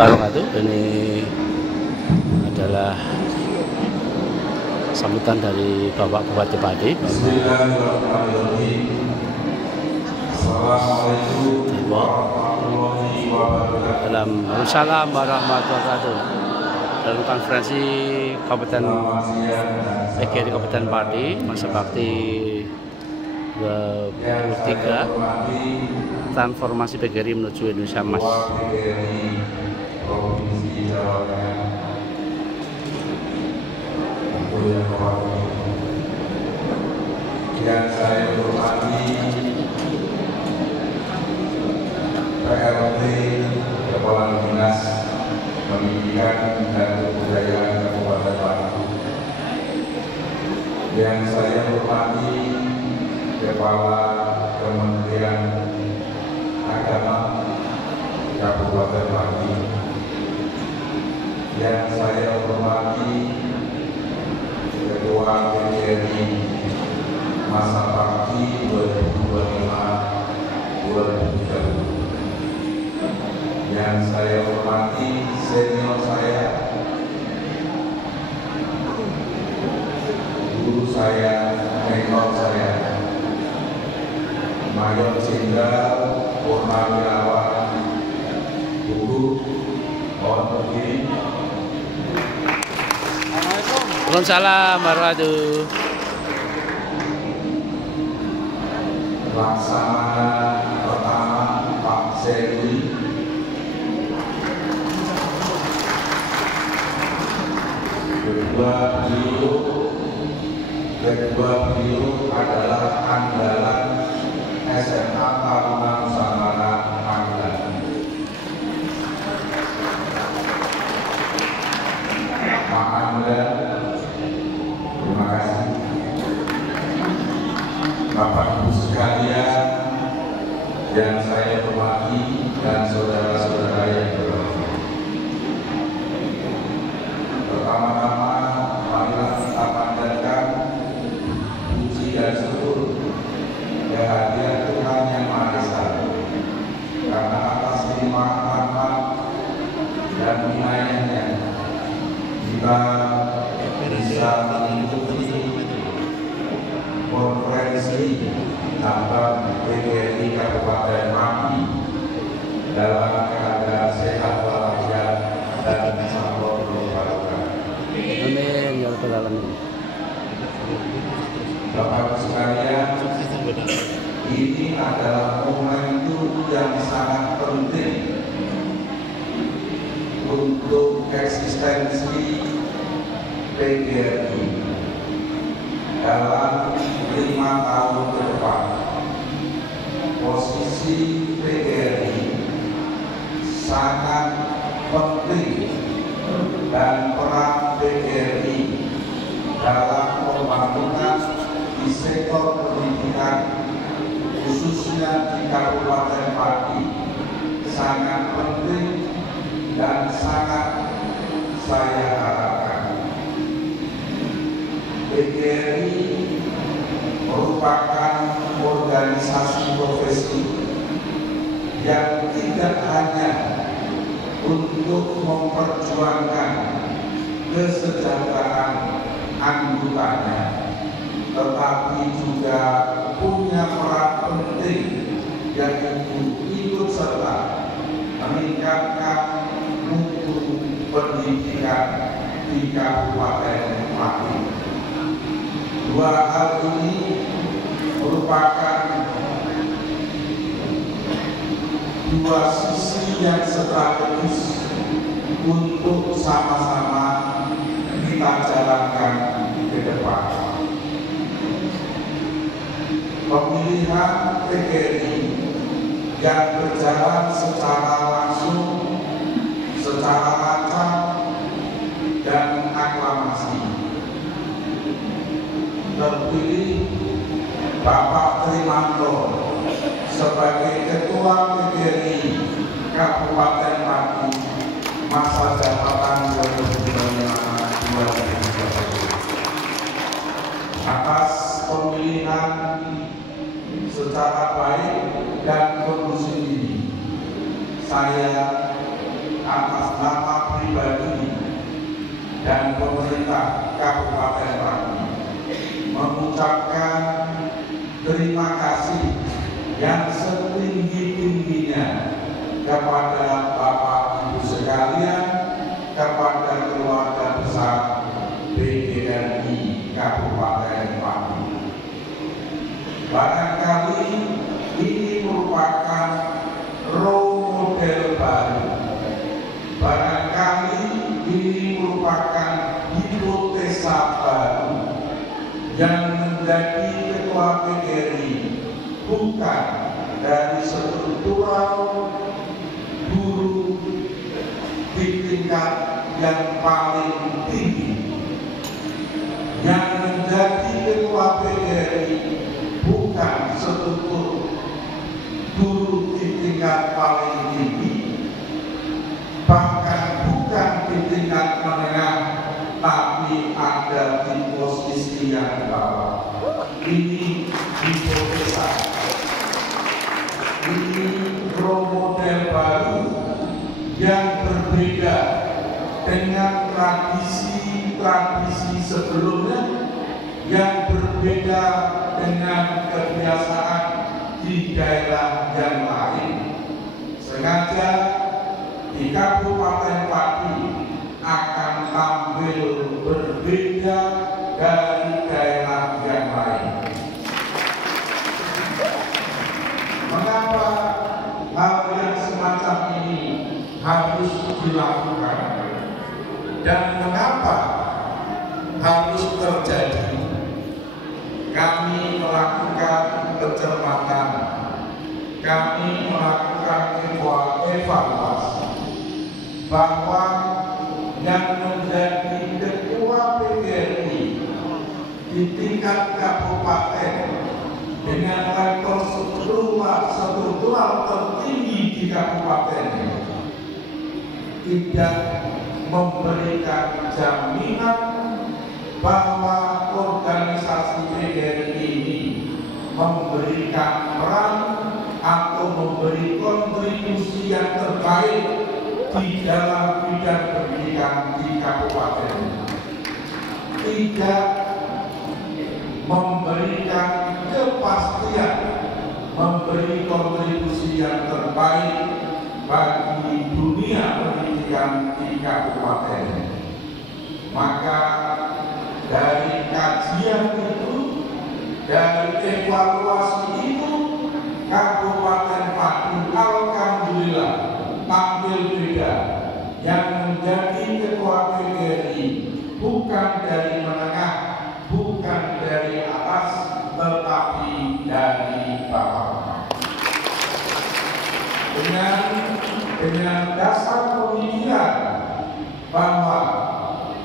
wabarakatuh. Ini adalah sambutan dari Bapak Bupati Pati. Waalaikumsalam warahmatullahi wabarakatuh. Dalam konferensi Kabupaten PGRI Kabupaten Pati masa bakti 23 transformasi PGRI menuju Indonesia Emas. Yang saya hormati PLT Kepala Dinas Pendidikan dan Kebudayaan Kabupaten Pati. Yang saya hormati Kepala Kementerian Agama Kabupaten Pati. Yang saya hormati Ketua PGRI masa bakti 2025-2030. Yang saya hormati senior saya, guru saya, mentor saya, Mayor Jenderal Purnawirawan Guru mohon berdiri. Waalaikumsalam warahmatullahi. Laksamana pertama Pak Serwi, kedua beliau adalah andalan SMA Taruna Nusantara Magelang. Pak Anda, terima kasih. Bapak Ibu sekalian yang saya hormati dan saudara-saudara yang berbahagia. Pertama-tama marilah kita panjatkan puji dan syukur kehadiran Tuhan Yang Maha Esa, karena atas limpah rahmat dan inayahnya kita bisa mengikuti konferensi tambang PGRI Kabupaten Pati dalam keadaan sehat walafiat dan sabar barokah. Amin ya rabbal alamin. Bapak sekalian, ini adalah momentum yang sangat penting untuk eksistensi PGRI dalam 5 tahun ke depan. Posisi PGRI sangat penting dan peran PGRI dalam pembangunan di sektor pendidikan khususnya di Kabupaten Pati sangat penting dan sangat saya harapkan. PGRI merupakan organisasi profesi yang tidak hanya untuk memperjuangkan kesejahteraan anggotanya, tetapi juga punya peran penting yang ikut serta meningkatkan mutu pendidikan di Kabupaten Pati. Dua hal ini merupakan dua sisi yang strategis untuk sama-sama kita jalankan ke depan. Pemilihan PGRI yang berjalan secara langsung, secara lancar dan aklamasi. Terpilih Bapak Trimanto sebagai Ketua PGRI Kabupaten Pati masa jabatan 2025-2030. Atas pemilihan secara baik dan kondusif ini, saya atas nama pribadi dan pemerintah Kabupaten Pati mengucapkan terima kasih yang setinggi-tingginya kepada Bapak Ibu sekalian, kepada keluarga besar BGRI Kabupaten Pati. Barangkali ini merupakan role model baru. Barangkali ini merupakan hipotesa baru yang menjadi ketua PGRI bukan dari struktural guru di tingkat yang paling tinggi. Yang menjadi ketua PGRI bukan struktur guru di tingkat paling tinggi, bahkan bukan di tingkat menengah, tapi ada di posisi yang bawah. Ini hipotesa. Ini role model baru yang berbeda dengan tradisi-tradisi sebelumnya, yang berbeda dengan kebiasaan di daerah yang lain. Sengaja di Kabupaten Pati akan tampil berbeda dari daerah yang lain. Mengapa hal yang semacam ini harus dilakukan dan mengapa harus terjadi? Kami melakukan pencermatan, kami melakukan evaluasi bahwa yang menjadi ketua PGRI di tingkat kabupaten dengan level struktural tertinggi di kabupaten tidak memberikan jaminan bahwa organisasi PGRI ini memberikan peran atau memberi kontribusi yang terbaik di dalam bidang pendidikan di kabupaten. Tidak memberikan kepastian, memberi kontribusi yang terbaik bagi dunia pendidikan di kabupaten. Maka dari kajian itu, dari evaluasi itu, Kabupaten Pati alhamdulillah tampil beda. Yang menjadi ketua PGRI bukan dari menengah, bukan dari atas, tetapi dari bawah. Dengan dasar pemikiran bahwa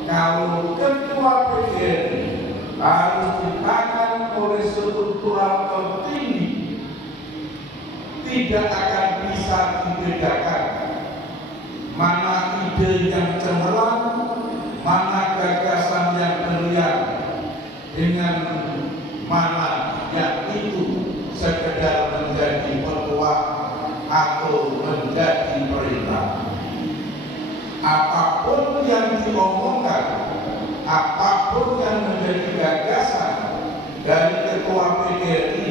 kalau ketua PGRI harus ditangan oleh struktural tertinggi, tidak akan bisa dibedakan mana ide yang cemerlang, mana gagasan yang beriang, dengan mana yang itu sekedar menjadi petua atau menjadi perintah. Apapun yang diomongkan, apapun yang menjadi gagasan dari ketua PGRI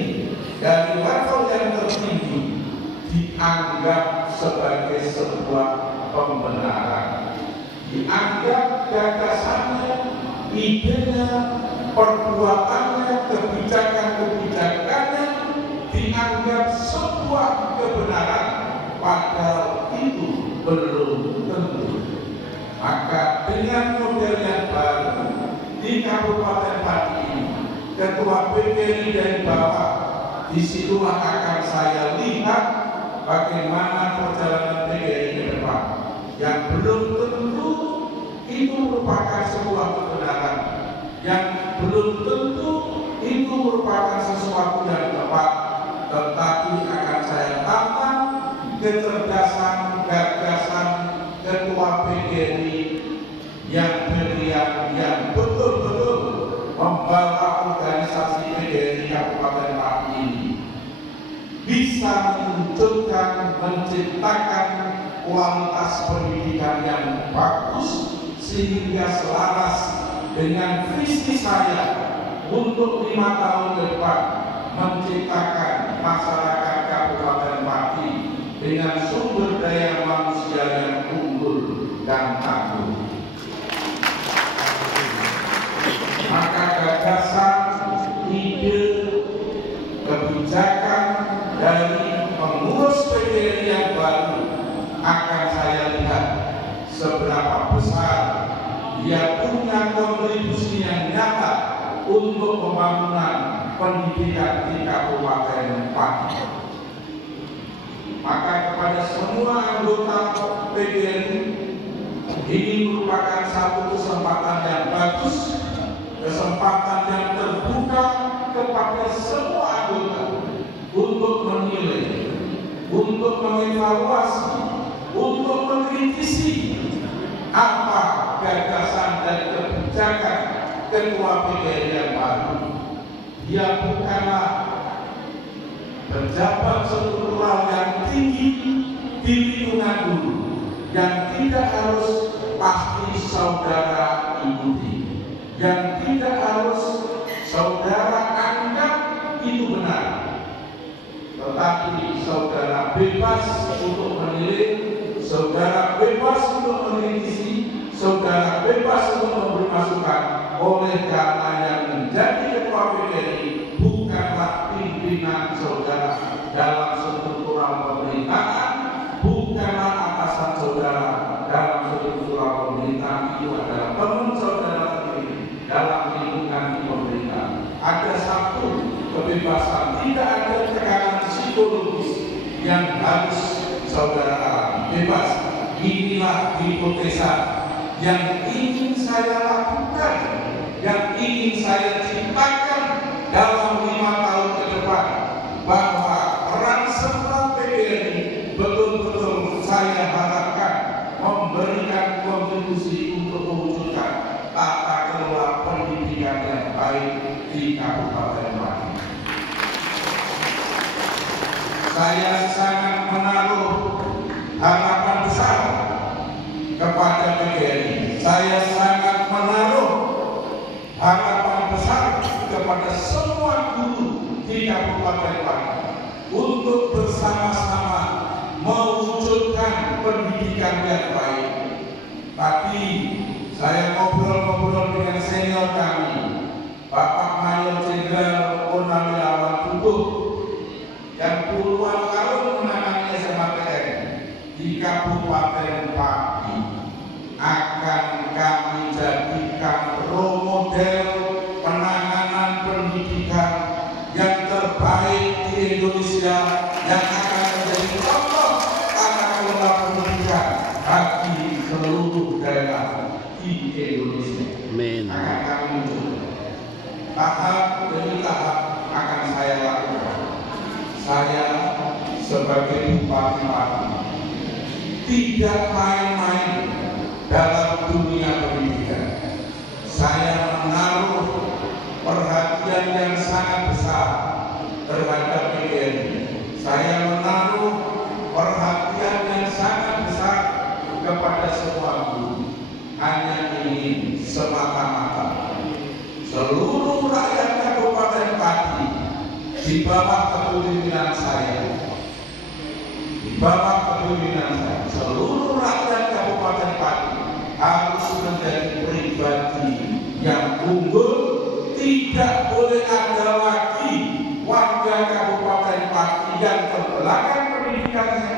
dari level yang tertinggi dianggap sebagai sebuah pembenaran, dianggap gagasannya, idenya, perbuatannya, kebijakan-kebijakannya dianggap sebuah kebenaran, padahal itu belum tentu. Maka dengan model yang baru di Kabupaten Pati ini, ketua PGRI dari bawah, disitulah akan saya lihat bagaimana perjalanan PGRI ke depan. Yang belum tentu itu merupakan sebuah kebenaran, yang belum tentu itu merupakan sesuatu yang tepat, tetapi akan saya tantang kecerdasan, gagasan ketua PGRI yang beriang, yang betul-betul membawa organisasi PGRI Kabupaten Pati ini bisa menciptakan kualitas pendidikan yang bagus sehingga selaras dengan visi saya untuk 5 tahun ke depan menciptakan masyarakat Kabupaten Pati dengan sumber daya manusia yang unggul dan tangguh. Maka gagasan, ide, kebijakan dari pengurus PGRI yang baru akan saya lihat seberapa besar dia punya kontribusi yang nyata untuk pembangunan pendidikan di Kabupaten Pati. Maka kepada semua anggota PGRI, ini merupakan satu kesempatan yang bagus, kesempatan yang terbuka kepada semua anggota untuk menilai, untuk mengevaluasi, untuk mengkritisi apa gagasan dan kebijakan Ketua PGRI yang baru. Dia bukanlah pejabat struktural yang tinggi di lingkungan dulu, yang tidak harus pasti saudara ikuti, yang tidak harus saudara anggap itu benar, tetapi saudara bebas untuk menilai, saudara bebas untuk mengkritisi, saudara bebas untuk memberi masukan. Oleh karena yang menjadi ketua PGRI bukanlah pimpinan saudara dalam struktural pemerintahan, bukanlah atasan saudara dalam struktural pemerintahan, itu adalah teman saudara sendiri dalam lingkungan pemerintah. Ada satu kebebasan, tidak ada tekanan psikologis yang harus saudara alami. Bebas. Inilah hipotesa yang ingin saya lakukan, yang ingin saya ciptakan dalam 5 tahun ke depan, bahwa peran serta PGRI betul-betul saya harapkan memberikan kontribusi untuk mewujudkan tata kelola pendidikan yang baik di Kabupaten Pati. Saya sangat menaruh harapan besar kepada PGRI. Saya sangat menaruh harapan besar kepada semua guru di Kabupaten Pati untuk bersama-sama mewujudkan pendidikan yang baik. Tadi saya ngobrol-ngobrol dengan senior kami, Bapak Mayor Jenderal Purnawirawan Tubuh, yang puluhan tahun menangani SMATN di Kabupaten Pati, akan kami jadikan role model penanganan pendidikan yang terbaik di Indonesia, yang akan menjadi contoh tata kelola pendidikan bagi seluruh daerah di Indonesia. Amin. Akan kami wujudkan. Tahap demi tahap akan saya lakukan. Saya sebagai Bupati Pati tidak main-main dalam dunia pendidikan. Saya menaruh perhatian yang sangat besar terhadap PGRI. Saya menaruh perhatian yang sangat besar kepada semua guru. Hanya ingin semata-mata seluruh rakyat Kabupaten Pati di bawah kepemimpinan saya, di bawah kepemimpinan saya, seluruh rakyat Kabupaten Pati harus menjadi pribadi yang unggul. Tidak boleh ada lagi warga Kabupaten Pati yang terbelakang pendidikannya.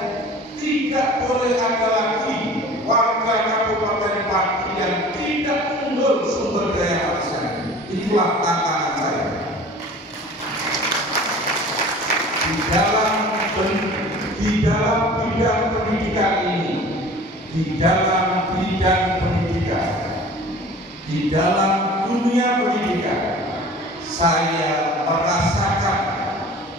Tidak boleh ada lagi warga Kabupaten Pati yang tidak unggul sumber daya manusia. Itulah tantangan saya. Di dalam bidang pendidikan ini, di dalam bidang pendidikan, di dalam dunia pendidikan, saya merasakan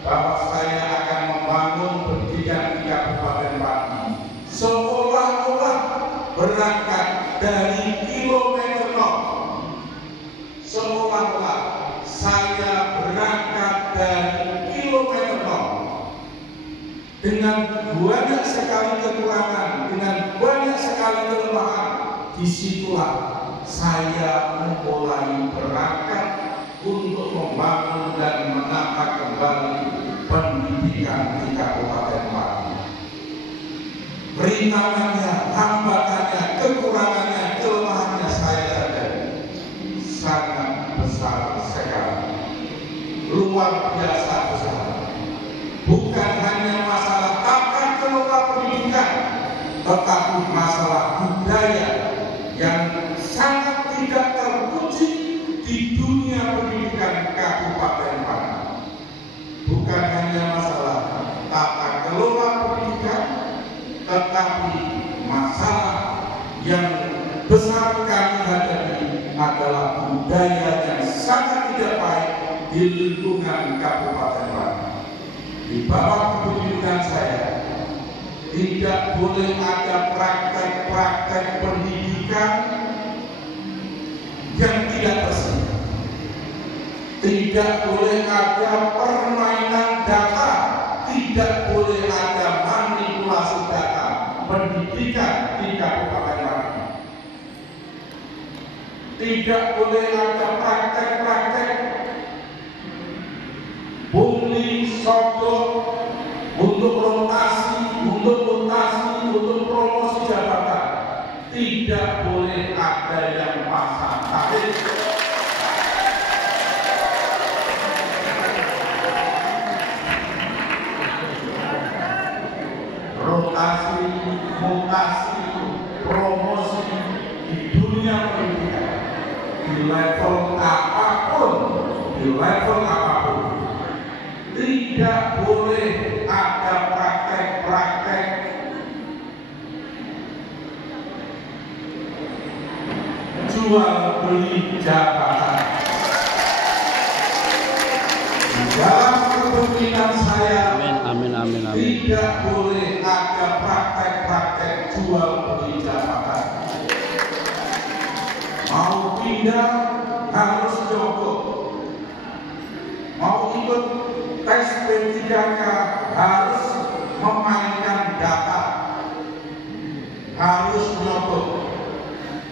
bahwa saya akan membangun pendidikan di Kabupaten Pati seolah-olah berangkat dari kilometer nol. Seolah-olah saya berangkat dari kilometer nol dengan banyak sekali kekurangan, dengan sekali kelemahan, disitulah saya mulai berangkat untuk membangun dan menata kembali pendidikan di Kabupaten Pati. Rintangannya, hambatannya, kekurangannya, kelemahannya saya sadari sangat besar sekali, luar biasa besar. Bukan hanya masalah tata kelola pendidikan, tetapi masalah budaya yang sangat tidak terpuji di dunia pendidikan Kabupaten Pati. Bukan hanya masalah tata kelola pendidikan, tetapi masalah yang besar kami hadapi adalah budaya yang sangat tidak baik di lingkungan Kabupaten Pati. Di bawah kepemimpinan saya tidak boleh ada praktek-praktek pendidikan yang tidak bersih. Tidak boleh ada permainan data, tidak boleh ada manipulasi data pendidikan di Kabupaten Pati. Tidak boleh ada praktek-praktek pungli, sogok untuk rotasi, untuk promosi jabatan. Tidak boleh ada yang pasang tarif. Rotasi, mutasi, promosi di dunia pendidikan di level apapun, tidak boleh ada praktek-praktek jual beli jabatan. Di dalam kepemimpinan saya, Amin. tidak boleh ada praktek-praktek jual beli jabatan. Mau pindah harus nyogok, mau ikut tes P3K harus memainkan data, harus nyogok.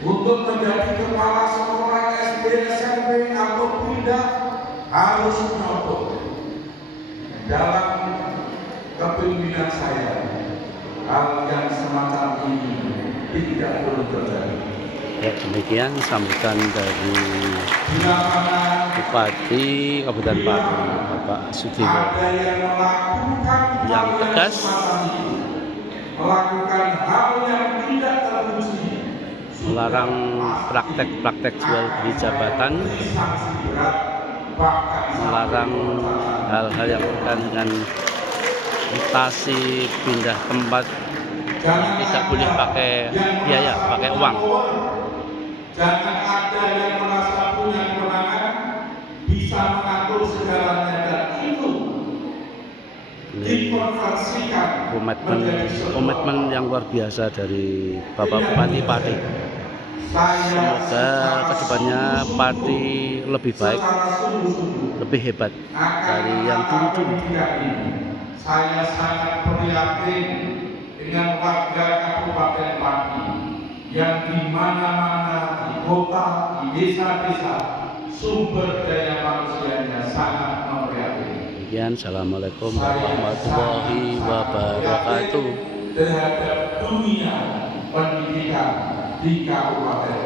Untuk menjadi kepala sekolah SD, SMP atau pindah harus nyogok. Dalam kepemimpinan saya, hal yang semacam ini tidak boleh terjadi. Ya, demikian sambutan dari Bupati Kabupaten Pati, Bapak Sudiro, yang tegas melakukan hal yang tidak terpuji, melarang praktek-praktek jual beli jabatan, melarang hal-hal yang berkaitan dengan mutasi, pindah tempat, tidak boleh pakai biaya, pakai uang. Jangan ada yang merasa punya kewenangan bisa mengatur segalanya, dan itu dikonversikan komitmen yang luar biasa dari Bapak Bupati Pati. Semoga kedepannya Pati lebih baik, lebih hebat dari yang dulu. Saya sangat prihatin dengan warga Kabupaten Pati yang di mana-mana, di kota, di desa-desa, sumber daya manusianya sangat memprihatinkan. Demikian, assalamualaikum warahmatullahi wabarakatuh. Terhadap dunia pendidikan di Kabupaten